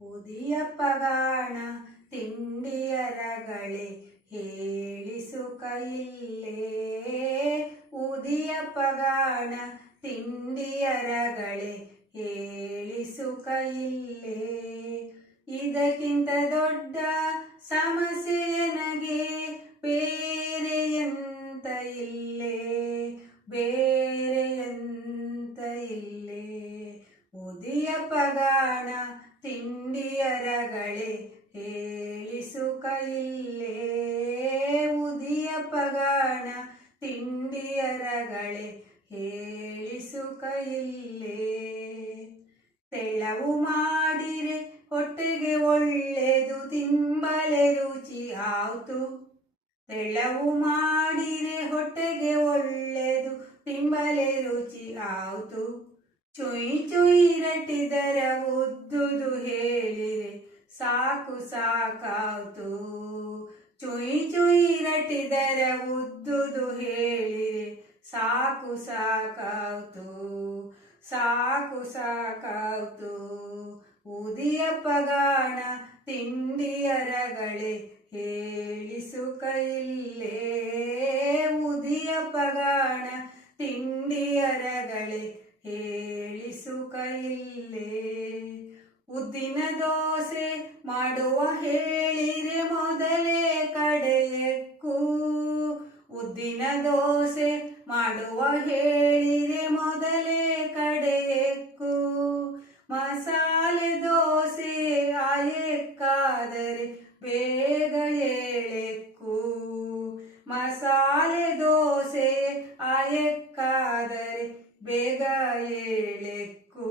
ಉದಿಯಪ್ಪಗಾಣ ತಿಂಡಿಯರಗಳೇ ಹೇಳಿಸು ಕೈಲ್ಲೇ. ಉದಿಯಪ್ಪಗಾಣ ತಿಂಡಿಯರಗಳೇ ಹೇಳಿಸು ಕೈಲ್ಲೇ. ಇದಕ್ಕಿಂತ ದೊಡ್ಡ ಸಮಸ್ಯೆ ನನಗೆ ಬೇರೆ ಎಂತ ಇಲ್ಲೇ, ಬೇರೆ ಎಂತ ಇಲ್ಲೇ. ಉದಿಯಪ್ಪಗಾಣ ತಿಂಡಿಯರಗಳೇ ಹೇಳಿಸು ಕೈಲ್ಲೇ. ಉದಿಯಪ್ಪಗಾಣ ತಿಂಡಿಯರಗಳೇ ಹೇಳಿಸು ಕೈಲ್ಲೇ. ತೆಳವು ಮಾಡಿರೆ ಹೊಟ್ಟೆಗೆ ಒಳ್ಳೆದು ತಿಂಬಲೆ ರುಚಿ ಆಯ್ತು. ತೆಳವು ಮಾಡಿರೆ ಹೊಟ್ಟೆಗೆ ಒಳ್ಳೆದು ತಿಂಬಲೆ ರುಚಿ ಆಯ್ತು. ಚುಯ್ ಚುಯ್ ರಟ್ಟಿದರ ಉದ್ದುದು ಹೇಳಿರೆ ಸಾಕು ಸಾಕಾಯ್ತು. ಚುಯ್ ಚುಯ್ ರಟ್ಟಿದರ ಉದ್ದುದು ಹೇಳಿರೆ ಸಾಕು ಸಾಕಾಯ್ತು, ಸಾಕು ಸಾಕಾಯ್ತು. ಉದಿಯಪ್ಪಗಾಣ ತಿಂಡಿಯರಗಳೇ ಹೇಳಿಸು ಕೈಲ್ಲೇ. ಉದಿಯಪ್ಪಗಾಣ ತಿಂಡಿಯರಗಳೇ ಹೇಳಿಸು ಕೈಲ್ಲೇ. ಉದ್ದಿನ ದೋಸೆ ಮಾಡುವ ಹೇಳಿರೆ ಮೊದಲೇ ಕಡೆಯಕ್ಕೂ. ಉದ್ದಿನ ದೋಸೆ ಮಾಡುವ ಹೇಳಿರೆ ಮೊದಲೇ ಕಡೆಯಕ್ಕೂ. ಮಸಾಲೆ ದೋಸೆ ಆಯಕ್ಕಾದರೆ ಬೇಗ ಏಳೆಕ್ಕೂ. ಮಸಾಲೆ ದೋಸೆ ಆಯಕ್ಕಾದರೆ ಬೇಗ ಏಳೆಕ್ಕೂ.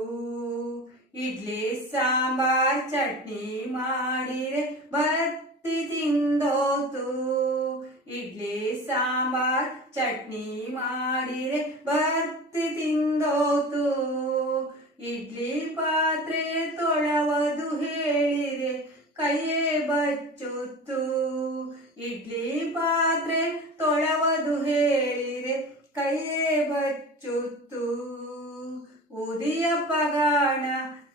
ಇಡ್ಲಿ ಸಾಂಬಾರ್ ಚಟ್ನಿ ಮಾಡಿರೆ ಬತ್ತಿ ತಿಂದೋತು. ಇಡ್ಲಿ ಸಾಂಬಾರ್ ಚಟ್ನಿ ಮಾಡಿರೆ ಬತ್ತಿ ತಿಂದೋತು. ಇಡ್ಲಿ ಪಾತ್ರೆ ತೊಳವದು ಹೇಳಿರೆ ಕೈಯೇ ಬಚ್ಚುತ್ತು. ಇಡ್ಲಿ ಪಾತ್ರೆ ತೊಳವದು ಹೇಳಿರೆ ಕೈಯೇ ಬಚ್ಚುತ್ತು. ಉದಿಯಪ್ಪಗಾಣ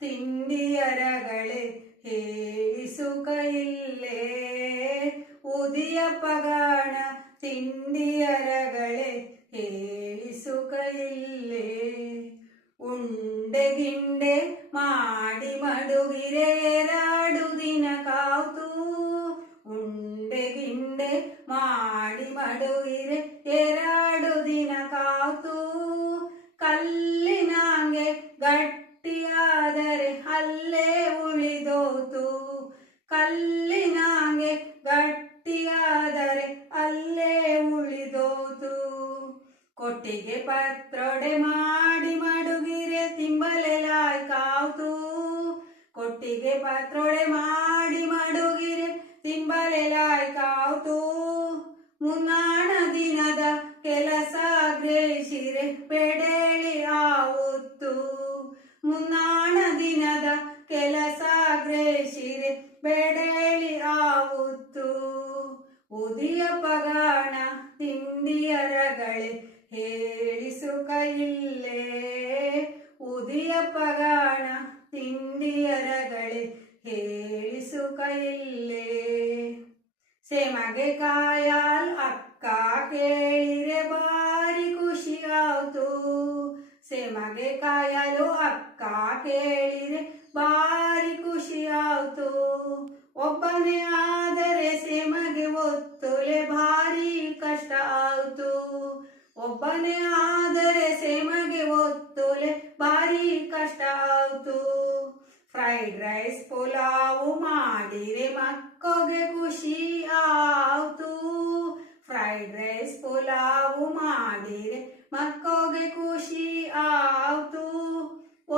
ತಿಂಡಿಯರಗಳೇ ಹೇಳಿಸು ಕೈಲ್ಲೇ. ಉದಿಯಪ್ಪಗಾಣ ತಿಂಡಿಯರಗಳೇ ಹೇಳಿಸು ಕೈಲ್ಲೇ. ಉಂಡೆ ಗಿಂಡೆ ಮಾಡಿ ಮಡುಗಿರೆ ಎರಡು ದಿನ ಕಾವ್ತು. ಉಂಡೆ ಗಿಂಡೆ ಮಾಡಿ ಮಡುಗಿರೆ ಎರಡು ದಿನ ಕಾವ್ತು. ಕಲ್ಲಿನಾಂಗೆ ಗಟ್ಟಿಯಾದರೆ ಅಲ್ಲೇ ಉಳಿದೋತು. ಕಲ್ಲಿನಾಂಗೆ ಗಟ್ಟಿಯಾದರೆ ಅಲ್ಲೇ ಉಳಿದೋತು. ಕೊಟ್ಟಿಗೆ ಪತ್ರೊಡೆ ಮಾಡಿ ಮಡುಗಿರೆ ತಿಂಬಲೆ ಲಾಯ್ಕಾವ್ತು. ಕೊಟ್ಟಿಗೆ ಪತ್ರೊಡೆ ಮಾಡಿ ಮಡುಗಿರೆ ತಿಂಬಲೆ ಲಾಯ್ಕಾವ್ತು. ಮುನ್ನಾಣ ದಿನದ ಕೆಲಸ ಗ್ರಹಿಸಿರೆ ಬೆಡೇಳಿ ಆವುತ್ತು. ಮುನ್ನಾಣ ದಿನದ ಕೆಲಸ ಗ್ರಹಿಸಿರೆ ಬೆಡೇಳಿ ಆವುತ್ತು. ಉದಿಯಪ್ಪಗಾಣ ತಿಂಡಿಯರಗಳೇ ಹೇಳಿಸು ಕೈಲ್ಲೇ. ಉದಿಯಪ್ಪಗಾಣ ತಿಂಡಿಯರಗಳೇ ಹೇಳಿಸು ಕೈಲ್ಲೇ. ಸೆಮಗೆ ಕಾಯಲ್ ಅಕ್ಕ ಕೇಳಿರೆ ಬಾರಿ ಖುಷಿ ಆಯ್ತು. ಸೆಮಗೆ ಕಾಯಲು ಅಕ್ಕ ಕೇಳಿರೆ ಬಾರಿ ಖುಷಿ ಆಯ್ತು. ಒಬ್ಬನೇ ಆದರೆ ಸೆಮಗೆ ಒತ್ತುಲೆ ಭಾರಿ ಕಷ್ಟ ಆಯ್ತು. ಒಬ್ಬನೇ ಆದರೆ ಸೆಮಗೆ ಒತ್ತುಲೆ ಭಾರಿ ಕಷ್ಟ ಆಯ್ತು. ಫ್ರೈಡ್ ರೈಸ್ ಪುಲಾವು ಮಾಡಿರೆ ಮಕ್ಕಳಿಗೆ ಖುಷಿ ಆಯ್ತು. ಫ್ರೈಡ್ ರೈಸ್ ಪುಲಾವು ಮಾಡಿರೆ ಮಕ್ಕಳಿಗೆ ಖುಷಿ ಆಯ್ತು.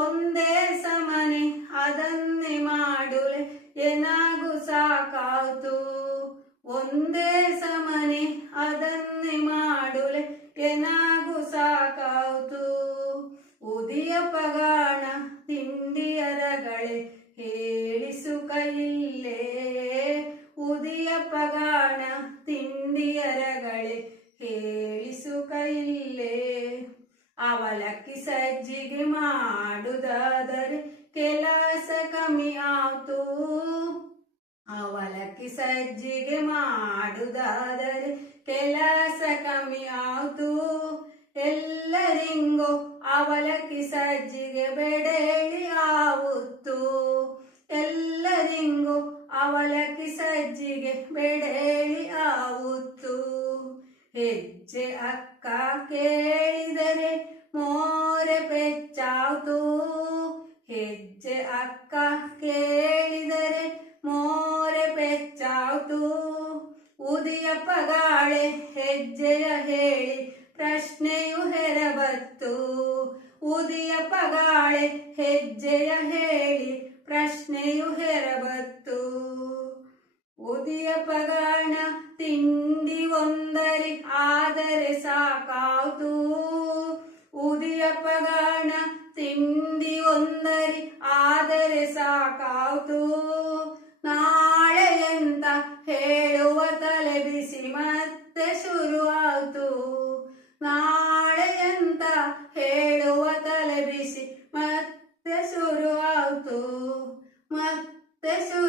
ಒಂದೇ ಸಮನೆ ಅದನ್ನೇ ಮಾಡುಲೆ ಏನಾಗೂ ಸಾಕಾಯ್ತು. ಒಂದೇ ಸಮನೆ ಅದನ್ನೇ ಮಾಡುಲೆ ಏನಾಗೂ ಸಾಕಾಯ್ತು. ಉದಿಯಪ್ಪಗಾಣ ತಿಂಡಿಯರಗಳೇ ಹೇಳಿಸು ಕೈಲ್ಲೇ. ಉದಿಯಪ್ಪಗಾಣ ತಿಂಡಿಯರಗಳೇ ಹೇಳಿಸು ಕೈಲ್ಲೇ. ಅವಲಕ್ಕಿ ಸಜ್ಜಿಗೆ ಮಾಡುವುದಾದರೆ ಕೆಲಸ ಕಮ್ಮಿ ಆಯ್ತು. ಆಯ್ತು. ಅವಲಕ್ಕಿ ಸಜ್ಜಿಗೆ ಮಾಡುದಾದರೆ ಕೆಲಸ ಕಮ್ಮಿ ಆಯ್ತು. ಎಲ್ಲರಿಂಗೂ ಅವಲಕ್ಕಿ ಸಜ್ಜಿಗೆ ಬೆಡೆಳಿ ಆವುತ್ತು. ಎಲ್ಲರಿಂಗೂ ಅವಲಕ್ಕಿ ಸಜ್ಜಿಗೆ ಬೆಡೆಳಿ ಆವುತ್ತು. ಹೆಜ್ಜೆ ಅಕ್ಕ ಕೇಳಿದರೆ ಮೋರೆ ಪೆಚ್ಚಾವ್ತು. ಹೆಜ್ಜೆ ಅಕ್ಕ ಕೇಳಿದರೆ ಮೋರೆ ಪೆಚ್ಚಾವ್ತು. ಉದಿಯಪ್ಪ ಗಾಳೆ ಹೆಜ್ಜೆಯ ಹೇಳಿ ಪ್ರಶ್ನೆಯು ಹೆರಬತ್ತು. ಉದಿಯಪ್ಪ ಗಾಳೆ ಹೆಜ್ಜೆಯ ಹೇಳಿ ಪ್ರಶ್ನೆಯು ಹೆರಬತ್ತು. ಉದಿಯಪ್ಪ ಗಾಣ ತಿಂಡಿ ಒಂದರಿ ಆದರೆ ಸಾಕಾಯ್ತು. ಉದಿಯಪ್ಪ ಗಾಣ ತಿಂಡಿ ಒಂದರಿ ಆದರೆ ಸಾಕಾಯ್ತು. ನಾಳೆ ಎಂತ ಹೇಳುವ ತಲೆ ಬಿಸಿ ಮತ್ತೆ ಶುರು ಆಯ್ತು. ನಾಳೆ ಎಂತ ಹೇಳುವ ತಲೆ ಬಿಸಿ ಮತ್ತೆ ಶುರು ಆಯ್ತು. ಮತ್ತೆ ಶುರು